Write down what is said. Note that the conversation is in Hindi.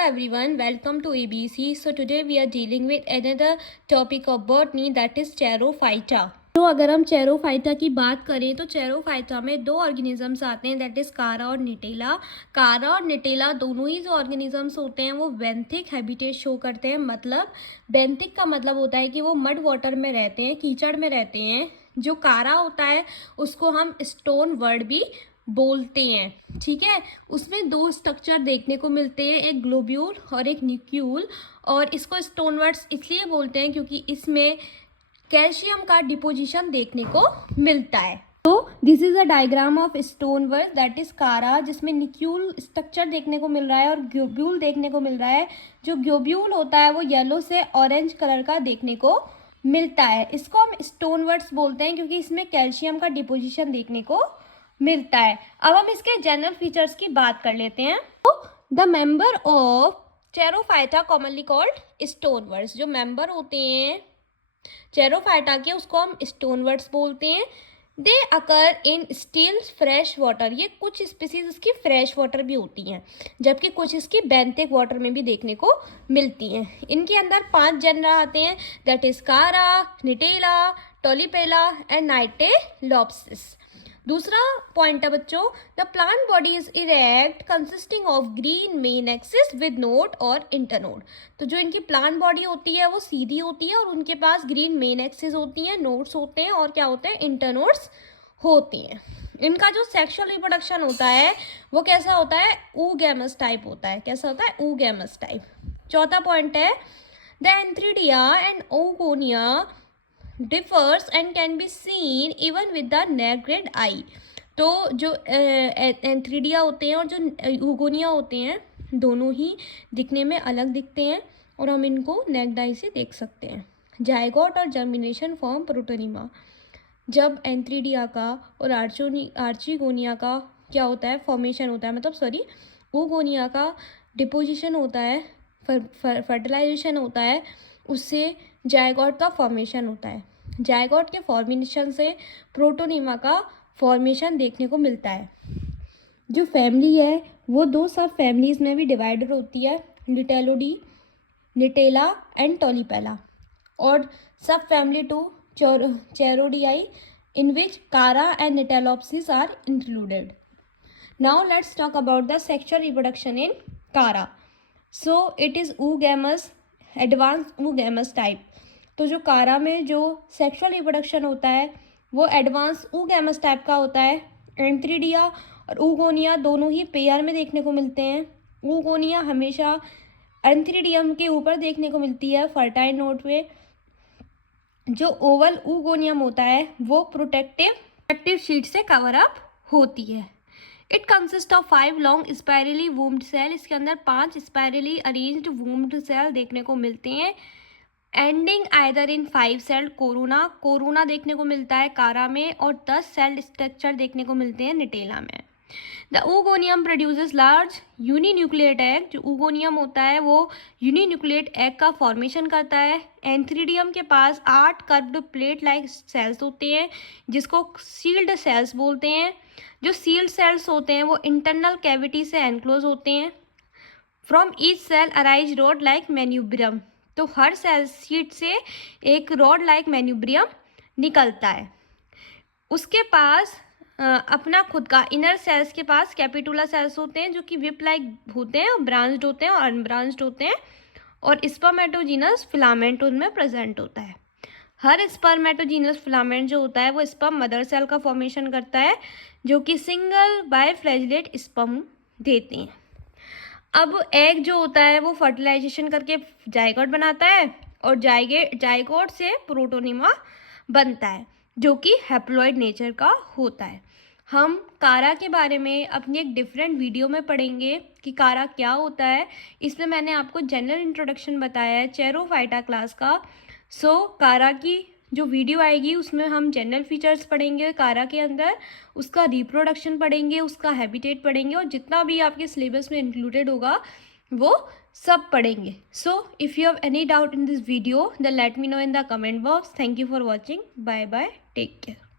everyone, welcome to ABC. So today we are dealing with another topic of botany, that is Charophyta. तो अगर हम चेरोफाइटा की बात करें तो चेरोफाइटा में दो ऑर्गेनिजम्स आते हैं, दैट इज कारा और निटेला. कारा और निटेला दोनों ही जो ऑर्गेनिजम्स होते हैं वो बेंथिक हैबिटेट शो करते हैं. मतलब बेंथिक का मतलब होता है कि वो मड वाटर में रहते हैं, कीचड़ में रहते हैं. जो कारा होता है उसको हम स्टोन वर्ड भी बोलते हैं. ठीक है, उसमें दो स्ट्रक्चर देखने को मिलते हैं, एक ग्लोब्यूल और एक न्यूक्यूल. और इसको स्टोन वर्ड्स इसलिए बोलते हैं क्योंकि इसमें कैल्शियम का डिपोजिशन देखने को मिलता है. तो this is a diagram of stone word, that is कारा, जिसमें न्यूक्यूल स्ट्रक्चर देखने को मिल रहा है और ग्लोब्यूल देखने को मिल रहा है. जो ग्लोब्यूल होता है वो येलो से ऑरेंज कलर का देखने को मिलता है. इसको हम स्टोन वर्ड्स बोलते हैं क्योंकि इसमें कैल्शियम का डिपोजिशन देखने को मिलता है. अब हम इसके जनरल फीचर्स की बात कर लेते हैं. तो the member of charophyta commonly called stoneworts. जो मेंबर होते हैं चेरोफाइटा के उसको हम स्टोन वर्ड्स बोलते हैं. दे अकर इन स्टिल फ्रेश वाटर. ये कुछ स्पीसीज इसकी फ्रेश वाटर भी होती हैं जबकि कुछ इसकी बेंथिक वाटर में भी देखने को मिलती हैं. इनके अंदर 5 जनरा आते हैं, दैट इज कारा, निटेला, टोलिपेला एंड नाइटेलॉप्सिस. दूसरा पॉइंट है बच्चों, the plant body is erect consisting of green main axis with node और इंटरनोड. तो जो इनकी प्लांट बॉडी होती है वो सीधी होती है और उनके पास ग्रीन मेन एक्सिस होती हैं, नोड्स होते हैं और क्या होते हैं, इंटरनोड्स होती हैं. इनका जो सेक्सुअल रिप्रोडक्शन होता है वो कैसा होता है, oogamous टाइप होता है. कैसा होता है, oogamous टाइप. चौथा पॉइंट है, the antheridia and oogonia differs and can be seen even with the naked eye. तो जो एंथ्रीडिया होते हैं और जो यूगोनिया होते हैं दोनों ही दिखने में अलग दिखते हैं और हम इनको नेक्ड आई से देख सकते हैं. जायगोट और जर्मिनेशन फॉर्म प्रोटोनिमा. जब एंथ्रीडिया का और आर्चिगोनिया का क्या होता है, फॉर्मेशन होता है, मतलब सॉरी यूगोनिया का डिपोजिशन होता है, फर्टिलाइजेशन होता है, उससे जायगोट का फॉर्मेशन होता है. जायगोट के फॉर्मेशन से प्रोटोनिमा का फॉर्मेशन देखने को मिलता है. जो फैमिली है वो दो सब फैमिलीज में भी डिवाइडेड होती है, निटेलोडी, निटेला एंड टोलिपेला. और subfamily two charoideae in which Cara and Nitalopsis are included. Now let's talk about the sexual reproduction in Cara. So it is oogamous, advanced oogamous type. तो जो कारा में जो सेक्सुअल रिप्रोडक्शन होता है वो एडवांस oogamous टाइप का होता है. एंथ्रीडिया और oogonia दोनों ही पेयर में देखने को मिलते हैं. oogonia हमेशा एंथ्रीडियम के ऊपर देखने को मिलती है फर्टाइल नोड पे. जो ओवल oogonia होता है वो प्रोटेक्टिव शीट से कवर अप होती है. It consist of 5 long spirally wound cell. इसके अंदर 5 स्पायरली अरेंज्ड वूम्ड सेल देखने को मिलते हैं, ending either in 5 cell corona देखने को मिलता है कारा में और 10 सेल स्ट्रक्चर देखने को मिलते हैं निटेला में. The oogonia produces large uninucleate egg. जो oogonia होता है वो यूनिन्यूक्लिएट एग का फॉर्मेशन करता है. एंथ्रीडियम के पास 8 कर्व्ड प्लेट लाइक सेल्स होते हैं जिसको सील्ड सेल्स बोलते हैं. जो सील्ड सेल्स होते हैं वो इंटरनल कैविटी से एनक्लोज होते हैं. From each cell arise rod like manubrium. तो हर सेल शीट से एक रॉड लाइक मैन्यूब्रियम निकलता है. उसके पास अपना खुद का इनर सेल्स के पास कैपिटुला सेल्स होते हैं जो कि विप लाइक होते हैं और ब्रांच्ड होते हैं और अनब्रांच्ड होते हैं. और स्पर्मेटोजीनस फिलामेंट उनमें प्रेजेंट होता है. हर स्पर्मेटोजीनस फिलामेंट जो होता है वो स्पर्म मदर सेल का फॉर्मेशन करता है जो कि सिंगल बायफ्लैजिलेट स्पर्म देते हैं. अब एग जो होता है वो फर्टिलाइजेशन करके जायगोट बनाता है और जायगोट से प्रोटोनिमा बनता है जो कि हैप्लॉइड नेचर का होता है. हम कारा के बारे में अपनी एक डिफरेंट वीडियो में पढ़ेंगे कि कारा क्या होता है. इसमें मैंने आपको जनरल इंट्रोडक्शन बताया है चेरोफाइटा क्लास का. सो कारा की जो वीडियो आएगी उसमें हम जनरल फीचर्स पढ़ेंगे कारा के अंदर, उसका रिप्रोडक्शन पढ़ेंगे, उसका हैबिटेट पढ़ेंगे और जितना भी आपके सिलेबस में इंक्लूडेड होगा वो सब पढ़ेंगे. So if you have any doubt in this video then let me know in the comment box. Thank you for watching. Bye bye, take care.